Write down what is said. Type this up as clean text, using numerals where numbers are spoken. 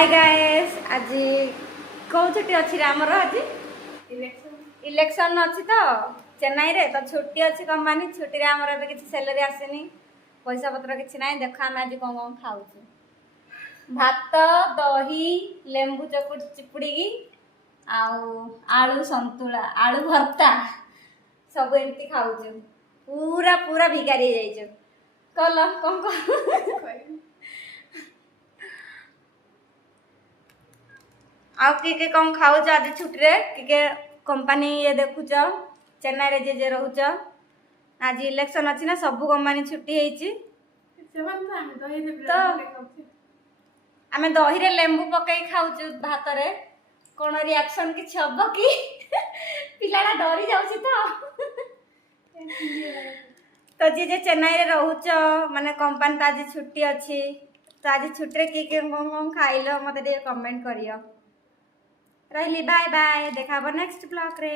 Hi guys आज कौ छुट्टी अच्छी आमर आज इलेक्शन अच्छी तो चेन्नई रे तो छुट्टी अच्छी कंपनी छुट्टी रे आमर एबे किछि सैलरी आसेनी पैसा पत्र किछि नाही देखा हम आज कौन खाऊछु भात दही लेंबू चकुट चिपुड़ी आलू संतुला आलू भर्ता सब एमती खाऊछु पूरा पूरा भिखारी जाइछु कल कौन कर आउ के कौन खाऊच आज छुट्टी रे के कंपनी ये देखुच चेन्नई रे जे रहूच आज इलेक्शन अच्छी ना सब कंपनी छुट्टी होईची तो आमे दही रे लेंबू पकई खाऊच भात रे कोन रिएक्शन किछ हबो कि पिलाडा डरी जाउची तो जे चेन्नई रे रहूच माने कंपनी तो आज छुट्टी अच्छी तो आज छुट्टी रे के कौन खाइलो मते कमेंट करियो रही बाय बाय देखा नेक्स्ट ब्लॉग रे।